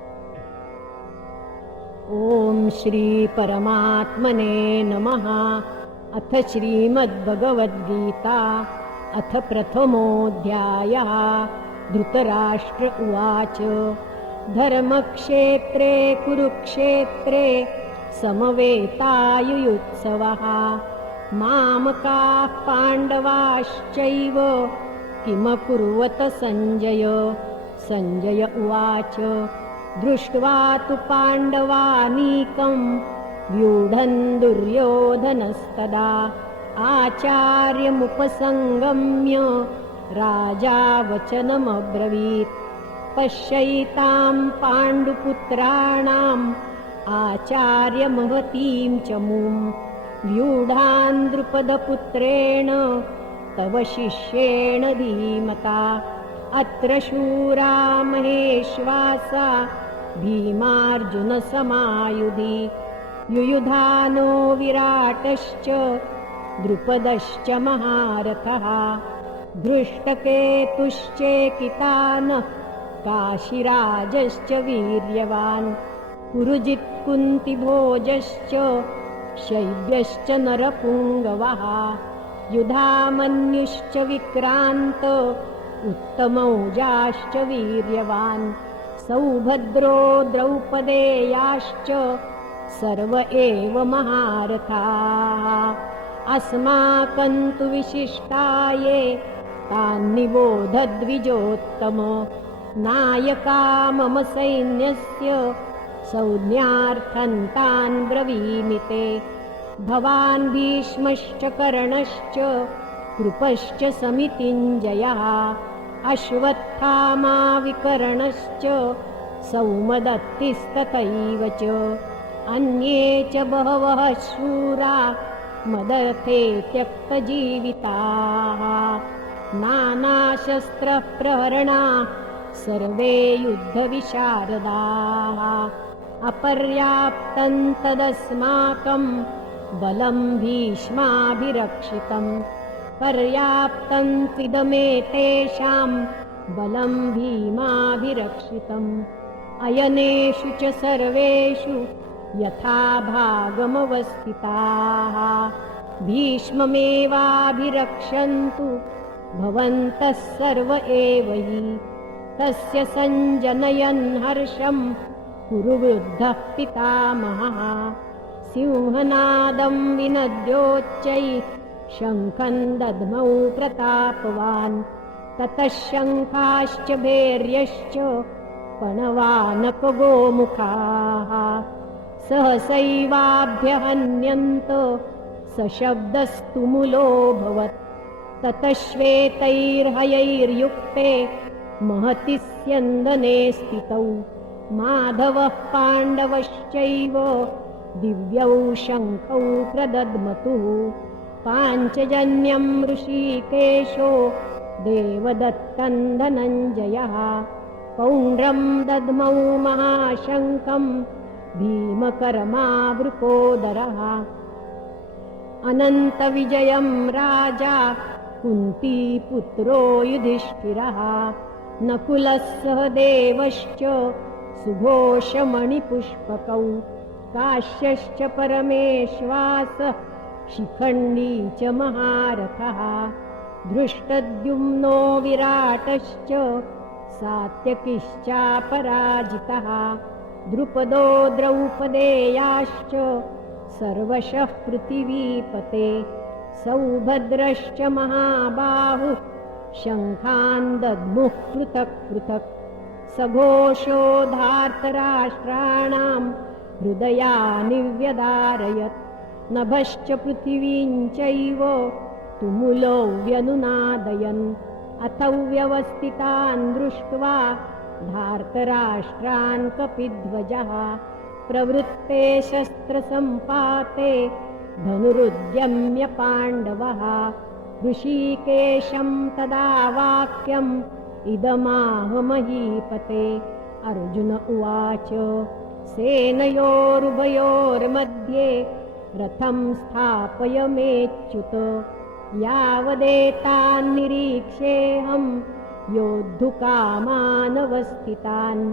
ओम श्री परमात्मने नमः। अथ श्रीमद्भगवद्गीता अथ प्रथमोऽध्यायः। धृतराष्ट्र उवाच धर्मक्षेत्रे कुरुक्षेत्रे समवेतायुयुत्सवः मामकाः पाण्डवाश्चैव किमकुर्वत सञ्जय। सञ्जय उवाच दृष्ट्वा तु पाण्डवानीकं व्यूढन् दुर्योधनस्तदा आचार्यमुपसंगम्य राजा वचनमब्रवीत् पश्यैतां पाण्डुपुत्राणाम् आचार्यमहतीं च मूं व्यूढान् द्रुपदपुत्रेण तव शिष्येण धीमता अत्र शूरा महेश्वासा भीमार्जुनसमायुधि युयुधानो विराटश्च द्रुपदश्च महारथः धृष्टकेतुश्चेकितानः काशीराजश्च वीर्यवान् पुरुजित्कुन्तिभोजश्च शैब्यश्च नरपुङ्गवः युधामन्युश्च विक्रान्त उत्तमौजाश्च वीर्यवान् सौभद्रो द्रौपदेयाश्च सर्व एव महारथाः अस्माकं तु विशिष्टाये तान्निबोधद्विजोत्तम नायका मम सैन्यस्य संज्ञार्थं तान् ब्रवीमि ते भवान् भीष्मश्च कर्णश्च कृपश्च समितिञ्जयः अश्वत्थामा विकर्णश्च सौमदत्तिस्तथैव च अन्ये च बहवः शूरा मदर्थे त्यक्तजीविताः नानाशस्त्रप्रहरणा सर्वे युद्धविशारदाः अपर्याप्तं तदस्माकं बलं भीष्माभिरक्षितम् पर्याप्तं त्विदमेतेषां बलं भीमाभिरक्षितम् अयनेषु च सर्वेषु यथा भागमवस्थिताः भीष्ममेवाभिरक्षन्तु भवन्तः सर्व एव हि तस्य सञ्जनयन् हर्षं कुरु वृद्धः पितामहः सिंहनादं विनद्योच्चैः शङ्खं दद्मौ प्रतापवान् ततः शङ्खाश्च भैर्यश्च पणवानकगोमुखाः सहसैवाभ्यहन्यन्त सशब्दस्तुमुलोऽभवत् ततः श्वेतैर्हयैर्युक्ते महति स्यन्दने स्थितौ माधवः पाण्डवश्चैव दिव्यौ शङ्खौ प्रदद्मतुः पाञ्चजन्यं ऋषिकेशो देवदत्तं धनञ्जयः पौण्ड्रं दद्मौ महाशङ्खं भीमकर्मावृकोदरः अनन्तविजयं राजा कुन्तीपुत्रो युधिष्ठिरः नकुलः सहदेवश्च सुघोषमणिपुष्पकौ काश्यश्च परमेश्वासः शिखण्डी च महारथः धृष्टद्युम्नो विराटश्च सात्यकिश्चापराजितः द्रुपदो द्रौपदेयाश्च सर्वशः पृथिवीपते सौभद्रश्च महाबाहुः शङ्खान् दद्मुः पृथक् पृथक् सघोषो धार्तराष्ट्राणां हृदयानि व्यदारयत् नभश्च पृथिवीं चैव तुमुलो व्यनुनादयन् अथ व्यवस्थितान् दृष्ट्वा धार्तराष्ट्रान् कपिध्वजः प्रवृत्ते शस्त्रसम्पाते धनुरुद्यम्य पाण्डवः ऋषिकेशं तदा वाक्यम् इदमाह महीपते अर्जुन उवाच सेनयोरुभयोर्मध्ये रथं स्थापयमेच्युत यावदेतान्निरीक्षेऽहं योद्धुकामानवस्थितान्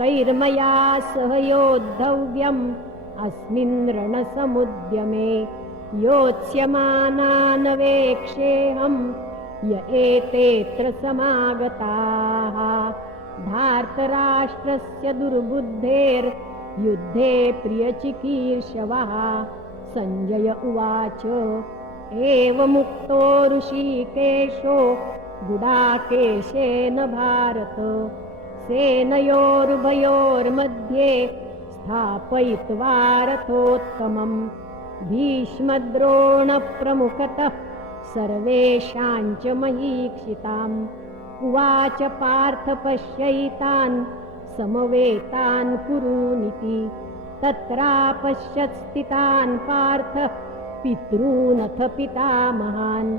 कैर्मया सह योद्धव्यम् अस्मिन् रणसमुद्यमे योत्स्यमानानवेक्षेऽहं य एतेऽत्र समागताः धार्तराष्ट्रस्य दुर्बुद्धेर्युद्धे प्रियचिकीर्षवः सञ्जय उवाच एवमुक्तो ऋषिकेशो गुडाकेशेन भारत सेनयोरुभयोर्मध्ये स्थापयित्वा रथोत्तमम् भीष्मद्रोणप्रमुखतः सर्वेषां च महीक्षिताम् उवाच पार्थ पश्यैतान् समवेतान् कुरूनिति तत्रापश्यत् स्थितान् पार्थ पितॄनथ पितामहान्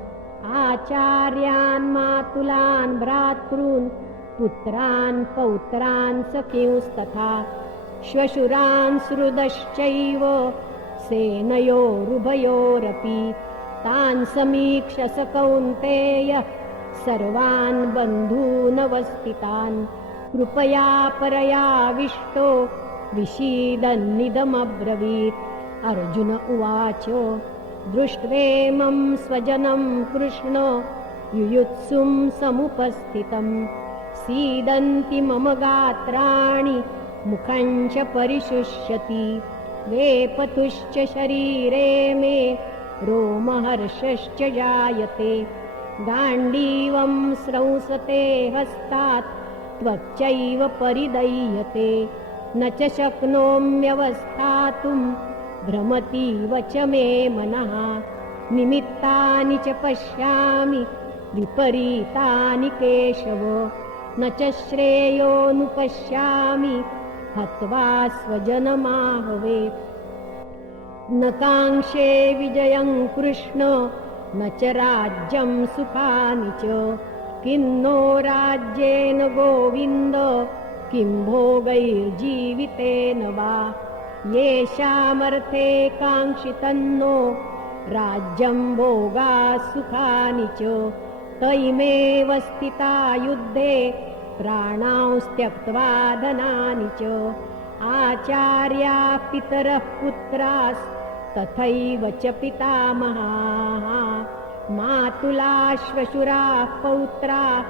आचार्यान् मातुलान् भ्रातॄन् पुत्रान् पौत्रान् सखींस्तथा श्वशुरान् श्रुतश्चैव सेनयोरुभयोरपि तान् समीक्ष स कौन्तेय सर्वान् बन्धूनवस्थितान् कृपया परयाविष्टो विषीदन्निदमब्रवीत् अर्जुन उवाच दृष्ट्वेमं स्वजनं कृष्ण युयुत्सुं समुपस्थितं सीदन्ति मम गात्राणि मुखं च परिशुष्यति वेपतुश्च शरीरे मे रोमहर्षश्च जायते गाण्डीवं स्रंसते हस्तात् त्वच्चैव परिदह्यते न च शक्नोम्यवस्थातुं भ्रमतीव च मे मनः निमित्तानि च पश्यामि विपरीतानि केशव न च श्रेयोनुपश्यामि हत्वा स्वजनमाहवे न काङ्क्षे विजयं कृष्ण न च राज्यं सुखानि च किं नो राज्येन गोविन्द किं भोगैर्जीवितेन वा येषामर्थे काङ्क्षितन्नो राज्यं भोगा सुखानि च तैमेव स्थिता युद्धे प्राणांस्त्यक्त्वा धनानि च आचार्याः पितरः पुत्रास्तथैव च पितामहाः मातुलाः श्वशुराः पौत्राः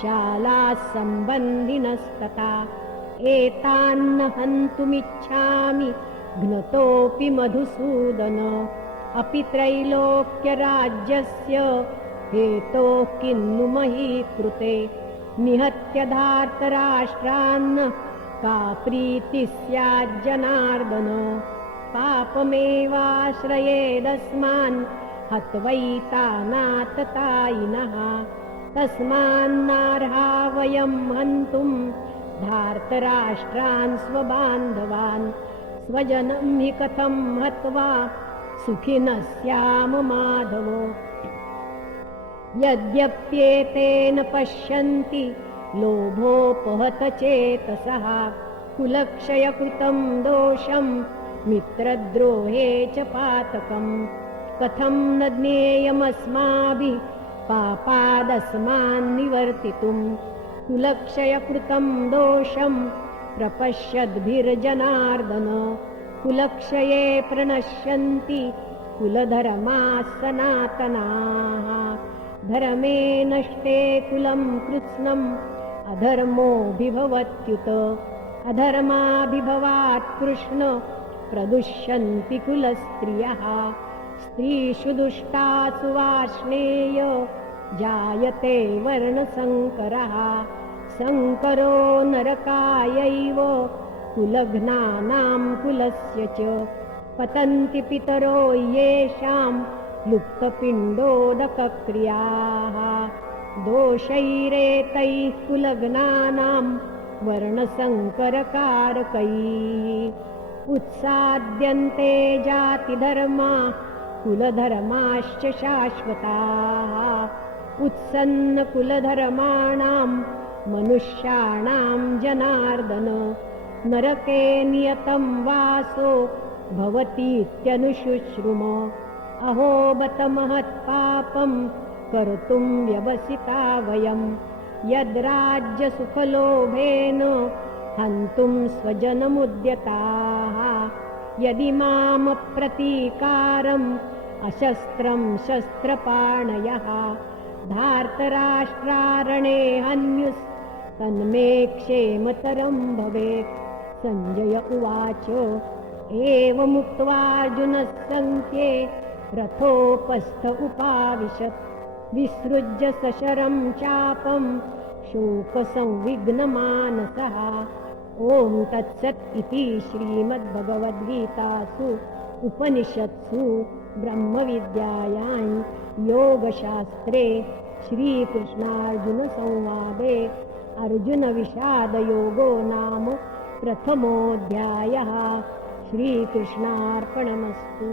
शालाः सम्बन्धिनस्तथा एतान्न हन्तुमिच्छामि घ्नतोऽपि मधुसूदन अपि त्रैलोक्यराज्यस्य हेतोः किन्नु मही कृते निहत्य धार्तराष्ट्रान् का प्रीतिः स्याज्जनार्दन पापमेवाश्रयेदस्मान् हत्वैतानाततायिनः तस्मान्नार्हा वयं हन्तुं धार्तराष्ट्रान् स्वबान्धवान् स्वजनं हि कथं हत्वा सुखिनः स्याम माधव यद्यप्येतेन पश्यन्ति लोभोपहत चेतसः कुलक्षयकृतं दोषं मित्रद्रोहे च पातकं कथं न ज्ञेयमस्माभिः पापादस्मान् निवर्तितुं कुलक्षयकृतं दोषं प्रपश्यद्भिर्जनार्दन कुलक्षये प्रणश्यन्ति कुलधर्माः सनातनाः धर्मे नष्टे कुलं कृत्स्नम् अधर्मोऽभिभवत्युत अधर्माभिभवात् कृष्ण प्रदुष्यन्ति कुलस्त्रियः स्त्रीषु दुष्टासु वार्ष्णेय जायते वर्णसङ्करः सङ्करो नरकायैव कुलघ्नानां कुलस्य च पतन्ति पितरो येषां लुप्तपिण्डोदकक्रियाः दोषैरेतैः कुलघ्नानां वर्णसङ्करकारकैः उत्साद्यन्ते जातिधर्मा कुलधर्माश्च शाश्वताः उत्सन्नकुलधर्माणां मनुष्याणां जनार्दन नरके नियतं वासो भवतीत्यनुशुश्रुम अहो बत महत्पापं कर्तुं व्यवसिता वयं यद्राज्यसुखलोभेन हन्तुं स्वजनमुद्यताः यदि मामप्रतीकारम् अशस्त्रं शस्त्रपाणयः धार्तराष्ट्रारणे हन्युस्तन्मे क्षेमतरं भवेत्। सञ्जय उवाच एवमुक्त्वार्जुनः सङ्ख्ये रथोपस्थ उपाविशत् विसृज्य सशरं चापं शोकसंविघ्नमानसः। ॐ तत्सत् इति श्रीमद्भगवद्गीतासु उपनिषत्सु ब्रह्मविद्यायां योगशास्त्रे श्रीकृष्णार्जुनसंवादे अर्जुनविषादयोगो नाम प्रथमोऽध्यायः। श्रीकृष्णार्पणमस्तु।